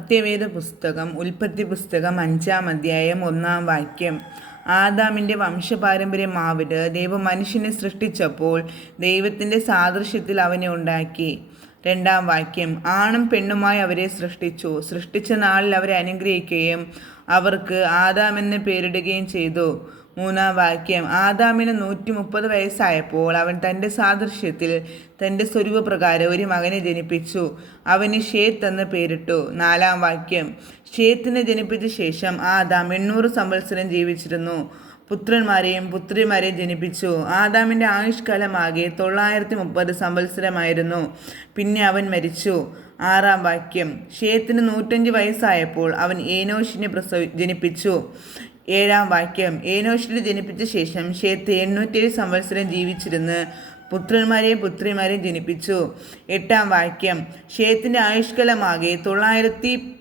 സത്യവേദ പുസ്തകം ഉൽപ്പത്തി പുസ്തകം അഞ്ചാം അധ്യായം ഒന്നാം വാക്യം. ആദാമിന്റെ വംശപാരമ്പര്യമാവിട് ദൈവം മനുഷ്യനെ സൃഷ്ടിച്ചപ്പോൾ ദൈവത്തിന്റെ സാദൃശ്യത്തിൽ അവനെ ഉണ്ടാക്കി. രണ്ടാം വാക്യം ആണും പെണ്ണുമായി അവരെ സൃഷ്ടിച്ചു. സൃഷ്ടിച്ച നാളിൽ അവരെ അനുഗ്രഹിക്കുകയും അവർക്ക് ആദാമെന്ന് പേരിടുകയും ചെയ്തു. മൂന്നാം വാക്യം ആദാമിന് നൂറ്റി മുപ്പത് വയസ്സായപ്പോൾ അവൻ തന്റെ സാദൃശ്യത്തിൽ തന്റെ സ്വരൂപപ്രകാരം ഒരു മകനെ ജനിപ്പിച്ചു. അവന് ഷേത്ത് എന്ന് പേരിട്ടു. നാലാം വാക്യം ഷേത്തിനെ ജനിപ്പിച്ച ശേഷം ആദാം എണ്ണൂറ് സംവത്സരം ജീവിച്ചിരുന്നു. പുത്രന്മാരെയും പുത്രിമാരെയും ജനിപ്പിച്ചു. ആദാമിന്റെ ആയുഷ്കാലമാകെ തൊള്ളായിരത്തി മുപ്പത് സംവത്സരമായിരുന്നു. പിന്നെ അവൻ മരിച്ചു. ആറാം വാക്യം ഷേത്തിന് നൂറ്റഞ്ച് വയസ്സായപ്പോൾ അവൻ ഏനോഷിനെ പ്രസവി ജനിപ്പിച്ചു. ഏഴാം വാക്യം. ഏനോഷിനെ ജനിപ്പിച്ച ശേഷം ഷേത്ത് എണ്ണൂറ്റേഴ് സംവത്സരം ജീവിച്ചിരുന്ന് പുത്രന്മാരെയും പുത്രിമാരെയും ജനിപ്പിച്ചു. എട്ടാം വാക്യം. ഷേത്തിന്റെ ആയുഷ്കലമാകെ തൊള്ളായിരത്തി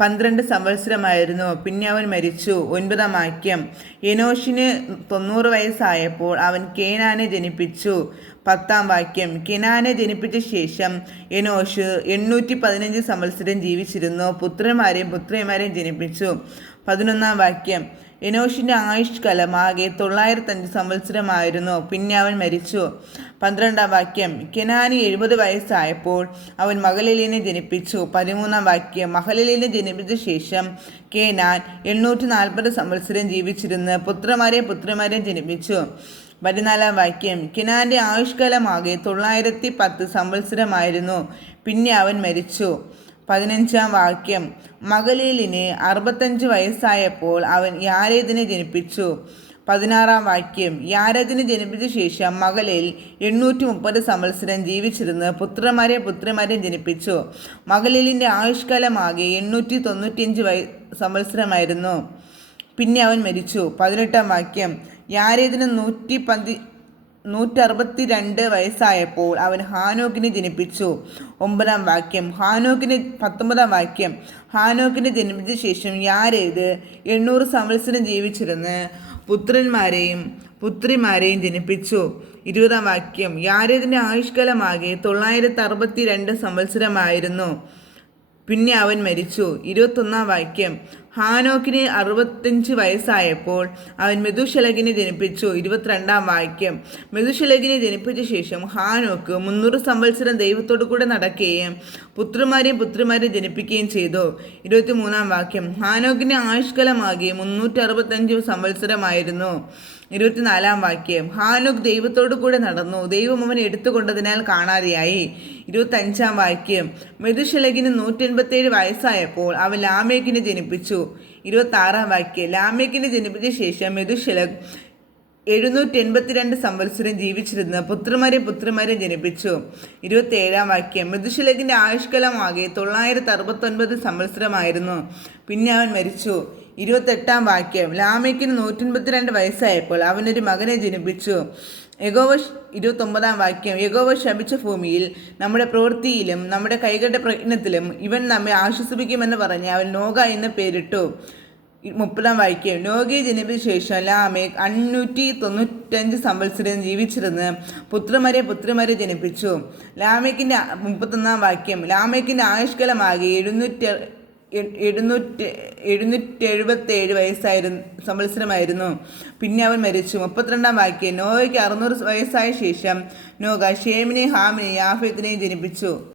പന്ത്രണ്ട് സംവത്സരമായിരുന്നു. പിന്നെ അവൻ മരിച്ചു. ഒൻപതാം വാക്യം. എനോഷിന് തൊണ്ണൂറ് വയസ്സായപ്പോൾ അവൻ കേനാനെ ജനിപ്പിച്ചു. പത്താം വാക്യം. കെനാനെ ജനിപ്പിച്ച ശേഷം എനോഷ് എണ്ണൂറ്റി പതിനഞ്ച് സംവത്സരം ജീവിച്ചിരുന്നു. പുത്രന്മാരെയും പുത്രിമാരെയും ജനിപ്പിച്ചു. പതിനൊന്നാം വാക്യം. എനോഷിന്റെ ആയുഷ്കാലം ആകെ തൊള്ളായിരത്തഞ്ച് സംവത്സരമായിരുന്നു. പിന്നെ അവൻ മരിച്ചു. പന്ത്രണ്ടാം വാക്യം. കെനാനി എഴുപത് വയസ്സായപ്പോൾ അവൻ മകളിലിനെ ജനിപ്പിച്ചു. പതിമൂന്നാം വാക്യം. മകളിലിനെ ജനിപ്പിച്ച ശേഷം കെനാൻ എണ്ണൂറ്റി നാൽപ്പത് സംവത്സരം ജീവിച്ചിരുന്ന് പുത്രമാരെ പുത്രിമാരെയും ജനിപ്പിച്ചു. പതിനാലാം വാക്യം. കിനാന്റെ ആയുഷ്കാലമാകെ തൊള്ളായിരത്തി പത്ത് സംവത്സരമായിരുന്നു. പിന്നെ അവൻ മരിച്ചു. പതിനഞ്ചാം വാക്യം. മകലീലിന് അറുപത്തഞ്ച് വയസ്സായപ്പോൾ അവൻ യാരേദിനെ ജനിപ്പിച്ചു. പതിനാറാം വാക്യം. യാരദിനെ ജനിപ്പിച്ച ശേഷം മകളിൽ എണ്ണൂറ്റി മുപ്പത് സംവത്സരം ജീവിച്ചിരുന്ന് പുത്രന്മാരെ പുത്രിമാരെ ജനിപ്പിച്ചു. മകളിലിന്റെ ആയുഷ്കാലമാകെ എണ്ണൂറ്റി തൊണ്ണൂറ്റിയഞ്ച് വയ സംവത്സരമായിരുന്നു. പിന്നെ അവൻ മരിച്ചു. പതിനെട്ടാം വാക്യം. യാരേതിന് നൂറ്റി പന്തി നൂറ്ററുപത്തി രണ്ട് വയസ്സായപ്പോൾ അവൻ ഹാനോക്കിനെ ജനിപ്പിച്ചു. ഒമ്പതാം വാക്യം. ഹാനോക്കിന് പത്തൊമ്പതാം വാക്യം. ഹാനോക്കിനെ ജനിപ്പിച്ച ശേഷം യാരേത് എണ്ണൂറ് സംവത്സരം ജീവിച്ചിരുന്ന് പുത്രന്മാരെയും പുത്രിമാരെയും ജനിപ്പിച്ചു. ഇരുപതാം വാക്യം. യാരേതിന്റെ ആയുഷ്കാലമാകെ തൊള്ളായിരത്തി അറുപത്തി രണ്ട് സംവത്സരമായിരുന്നു. പിന്നെ അവൻ മരിച്ചു. ഇരുപത്തൊന്നാം വാക്യം. ഹാനോക്കിന് അറുപത്തഞ്ച് വയസ്സായപ്പോൾ അവൻ മെതുശലകിനെ ജനിപ്പിച്ചു. ഇരുപത്തിരണ്ടാം വാക്യം. മെതുശലകിനെ ജനിപ്പിച്ച ശേഷം ഹാനോക്ക് മുന്നൂറ് സംവത്സരം ദൈവത്തോടു കൂടെ നടക്കുകയും പുത്രന്മാരെയും പുത്രിമാരെയും ജനിപ്പിക്കുകയും ചെയ്തു. ഇരുപത്തിമൂന്നാം വാക്യം. ഹാനോക്കിന് ആയുഷ്കലമാകി മുന്നൂറ്റി അറുപത്തഞ്ച് സംവത്സരമായിരുന്നു. ഇരുപത്തിനാലാം വാക്യം. ഹാനോക്ക് ദൈവത്തോടു കൂടെ നടന്നു. ദൈവം അവനെ എടുത്തുകൊണ്ടതിനാൽ കാണാതെയായി. ഇരുപത്തഞ്ചാം വാക്യം. മെതുശലകിന് നൂറ്റെൺപത്തേഴ് വയസ്സായപ്പോൾ അവൻ ലാമേക്കിനെ ജനിപ്പിച്ചു. ഇരുപത്താറാം വാക്യം. ലാമേക്കിനെ ജനിപ്പിച്ച ശേഷം മെതുശലക് എഴുന്നൂറ്റി എൺപത്തിരണ്ട് സംവത്സരം ജീവിച്ചിരുന്ന്. പുത്രന്മാരെ പുത്രമാരെ ജനിപ്പിച്ചു. ഇരുപത്തിയേഴാം വാക്യം. മൃദുശലകിന്റെ ആയുഷ്കലമാകെ തൊള്ളായിരത്തി അറുപത്തൊൻപത് സംവത്സരമായിരുന്നു. പിന്നെ അവൻ മരിച്ചു. ഇരുപത്തെട്ടാം വാക്യം. ലാമയ്ക്കിന് നൂറ്റൻപത്തിരണ്ട് വയസ്സായപ്പോൾ അവനൊരു മകനെ ജനിപ്പിച്ചു. യഗോവ ഇരുപത്തൊമ്പതാം വാക്യം. യഗോവ ശപിച്ച ഭൂമിയിൽ നമ്മുടെ പ്രവൃത്തിയിലും നമ്മുടെ കൈകളുടെ പ്രയത്നത്തിലും ഇവൻ നമ്മെ ആശ്വസിപ്പിക്കുമെന്ന് പറഞ്ഞ് അവൻ നോഗ എന്ന് പേരിട്ടു. മുപ്പതാം വാക്യം. നോഗയെ ജനിപ്പിച്ച ശേഷം ലാമെ അഞ്ഞൂറ്റി തൊണ്ണൂറ്റഞ്ച് സംവത്സരം ജീവിച്ചിരുന്ന് പുത്രമാരെ പുത്രിമാരെ ജനിപ്പിച്ചു. ലാമേക്കിന്റെ മുപ്പത്തൊന്നാം വാക്യം. ലാമേക്കിന്റെ ആയുഷ്കലമാകെ എഴുന്നൂറ്റി എഴുന്നൂറ്റി എഴുന്നൂറ്റി എഴുപത്തേഴ് വയസ്സായിരുന്നു സംവത്സരമായിരുന്നു. പിന്നെ അവൻ മരിച്ചു. മുപ്പത്തിരണ്ടാം വാക്യം നോവയ്ക്ക് അറുന്നൂറ് വയസ്സായ ശേഷം നോക ഷേമിനെ ഹാമിനെ യാഫത്തിനെയും ജനിപ്പിച്ചു.